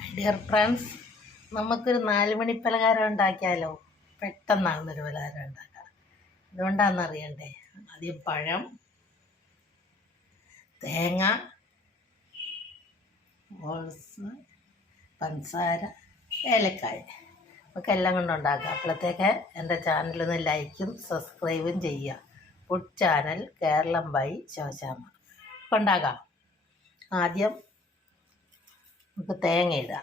My dear friends നമുക്കൊരു നാല് മണി പലഹാരം ഉണ്ടാക്കിയാലോ? പെട്ടെന്നാകുന്നൊരു പലഹാരം ഉണ്ടാക്കാം അതുകൊണ്ടാണെന്ന് അറിയണ്ടേ? ആദ്യം പഴം തേങ്ങ ഓൾസ് പഞ്ചസാര ഏലക്കായ. ഒക്കെ എല്ലാം കൊണ്ട് ഉണ്ടാക്കാം അപ്പോഴത്തേക്ക് എന്റെ ചാനലൊന്ന് ലൈക്കും സബ്സ്ക്രൈബും ചെയ്യുക. Food channel Keralam by Shoshamma ഉണ്ടാക്കാം. ആദ്യം നമുക്ക് തേങ്ങ ഇടുക.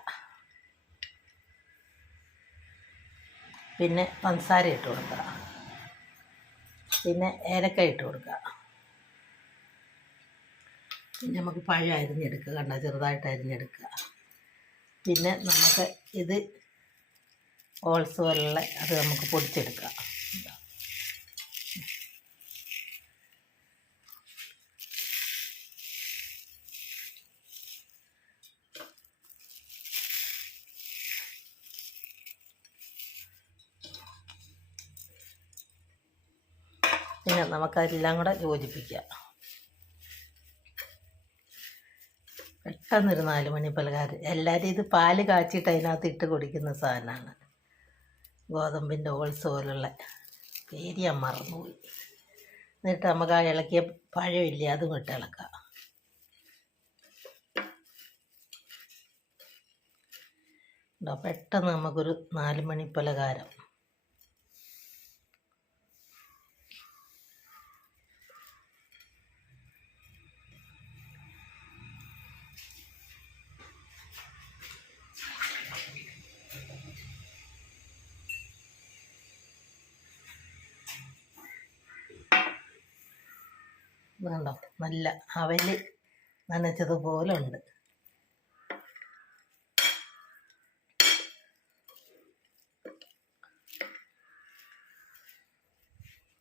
പിന്നെ പഞ്ചസാര ഇട്ട് കൊടുക്കുക. പിന്നെ ഏലക്ക ഇട്ട് കൊടുക്കുക. പിന്നെ നമുക്ക് പഴം അരിഞ്ഞെടുക്കുക കണ്ട? ചെറുതായിട്ട് അരിഞ്ഞെടുക്കുക. പിന്നെ നമുക്ക് ഇത് ഓൾസ് അത് നമുക്ക് പൊടിച്ചെടുക്കാം പിന്നെ നമുക്കതെല്ലാം കൂടെ യോജിപ്പിക്കാം. പെട്ടെന്നൊരു നാല് മണി പലഹാരം. എല്ലാവരും ഇത് പാൽ കാച്ചിട്ട് അതിനകത്ത് ഇട്ട് കുടിക്കുന്ന സാധനമാണ്. ഗോതമ്പിന്റെ ഓൾസ് പോലുള്ള പേര് ഞാൻ മറന്നുപോയി. എന്നിട്ട് നമുക്ക് ആ ഇളക്കിയ പഴമില്ല അതും ഇട്ട് ഇളക്കാം. പെട്ടെന്ന് നമുക്കൊരു നാല് മണി പലഹാരം. കണ്ടോ നല്ല അവൽ നനച്ചതുപോലെ ഉണ്ട്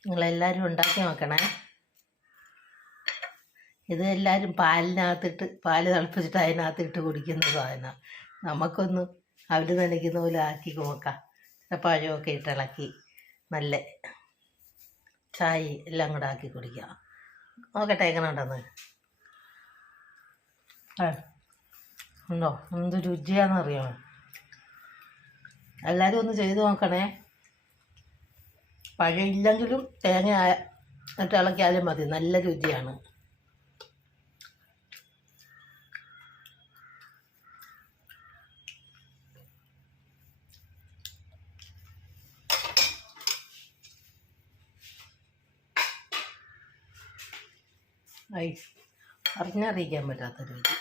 നിങ്ങളെല്ലാവരും ഉണ്ടാക്കി നോക്കണേ. ഇത് എല്ലാവരും പാലിനകത്തിട്ട് പാൽ തിളപ്പിച്ചിട്ട് അതിനകത്ത് ഇട്ട് കുടിക്കുന്ന സാധനമാണ് നമുക്കൊന്ന് അവർ നനയ്ക്കുന്ന പോലെ ആക്കി നോക്കാം. പഴമൊക്കെ ഇട്ടിളക്കി നല്ല ചായ എല്ലാം കൂടെ ആക്കി കുടിക്കാം. നോക്കട്ടെ എങ്ങനെ ഉണ്ടെന്ന് ഉണ്ടോ? എന്ത് രുചിയാണെന്നറിയാമോ എല്ലാവരും ഒന്ന് ചെയ്ത് നോക്കണേ. പഴയില്ലെങ്കിലും തേങ്ങ ഇട്ട് ഇളക്കിയാലും മതി. നല്ല രുചിയാണ്. ഐ അറിഞ്ഞറിയിക്കാൻ പറ്റാത്ത രുചി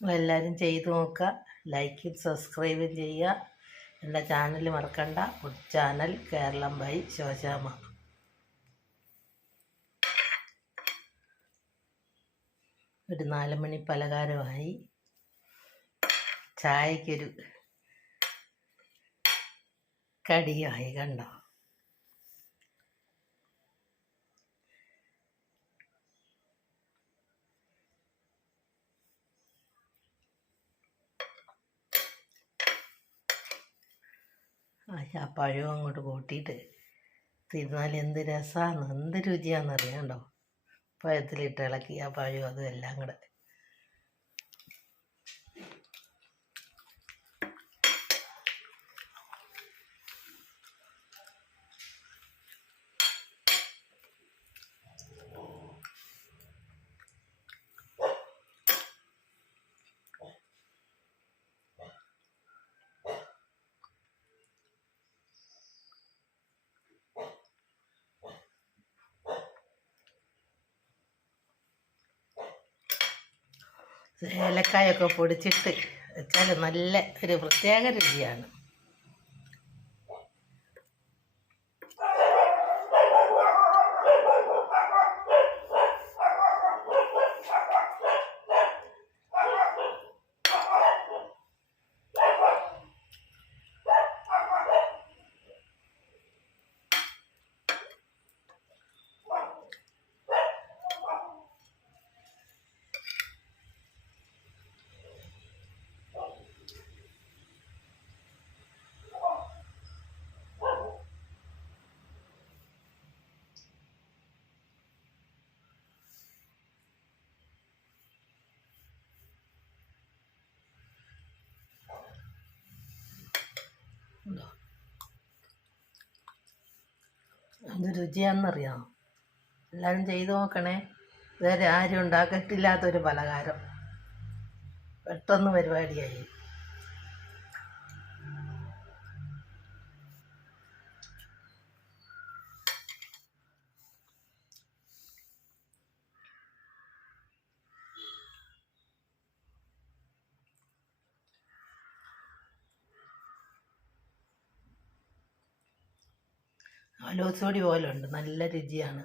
എല്ലാവരും ചെയ്തു നോക്കുക ലൈക്കും സബ്സ്ക്രൈബും ചെയ്യുക. എന്റെ ചാനൽ മറക്കണ്ട. Food channel Keralam by Shoshamma ഒരു നാല് മണി പലഹാരമായി. ചായക്കൊരു കടിയായി കണ്ടോ? ആ പഴവും അങ്ങോട്ട് കൂട്ടിയിട്ട് തിരുന്നാൽ എന്ത് രസമാണ് എന്ത് രുചിയാണെന്ന് അറിയാണ്ടോ? പഴത്തിലിട്ട് ഇളക്കി ആ പഴവും അതും എല്ലാം കൂടെ. ഏലക്കായൊക്കെ പൊടിച്ചിട്ട് വെച്ചാൽ നല്ല ഒരു പ്രത്യേക രുചിയാണ്. ഇത് രുചിയാണെന്നറിയാമോ എല്ലാവരും ചെയ്തു നോക്കണേ. ഇതുവരെ ആരും ഉണ്ടാക്കിയിട്ടില്ലാത്തൊരു പലഹാരം. പെട്ടെന്ന് പരിപാടിയായി. ആലോചോടി പോലെ ഉണ്ട് നല്ല രുചിയാണ്.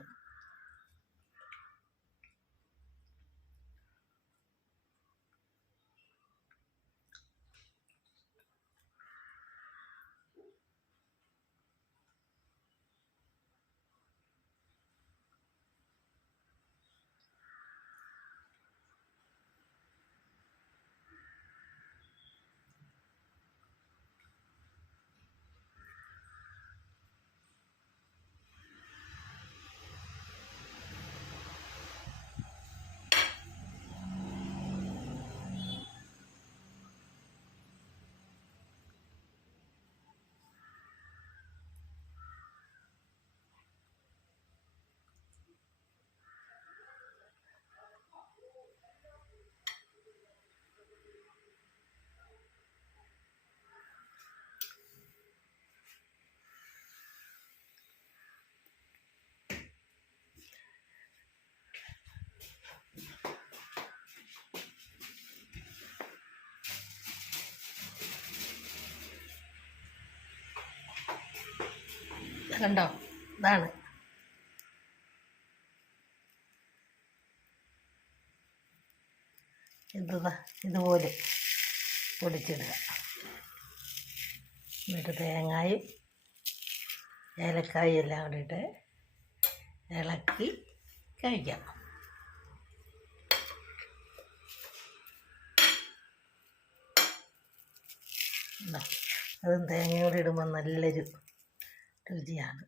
കണ്ടോ? ഇതാണ്. ഇതാ ഇതുപോലെ പൊടിച്ചിടുക. എന്നിട്ട് തേങ്ങായും ഏലക്കായും എല്ലാം കൂടി ഇട്ട് ഇളക്കി കഴിക്കാം. അതും തേങ്ങയോടെ ഇടുമ്പോൾ നല്ലൊരു രുചിയാണ്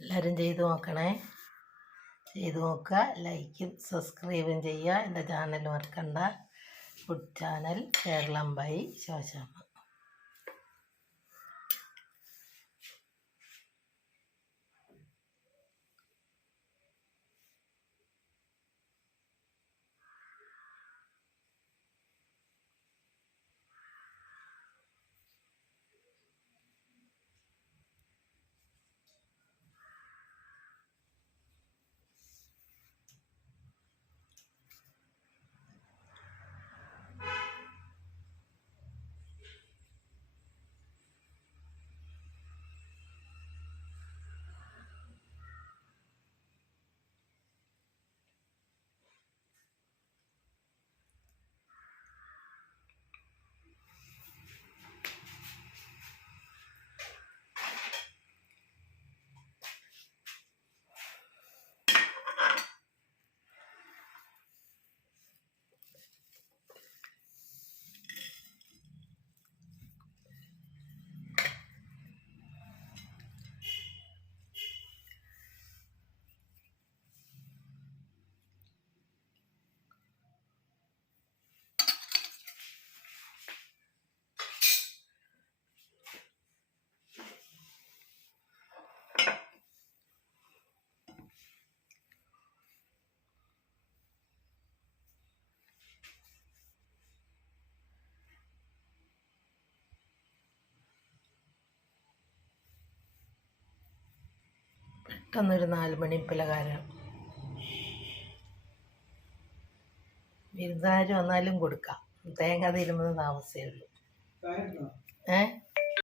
എല്ലാവരും ചെയ്തു നോക്കണേ. ചെയ്തു നോക്കുക ലൈക്കും സബ്സ്ക്രൈബും ചെയ്യുക. എന്റെ ചാനൽ മറക്കണ്ട. Food channel Keralam by Shoshamma പെട്ടെന്നൊരു നാല് മണി പലഹാരം വിരുന്നുകാർ വന്നാലും കൊടുക്കാം. തേങ്ങ തിരുമുന്നത് താമസമേ ഉള്ളൂ. ഏ?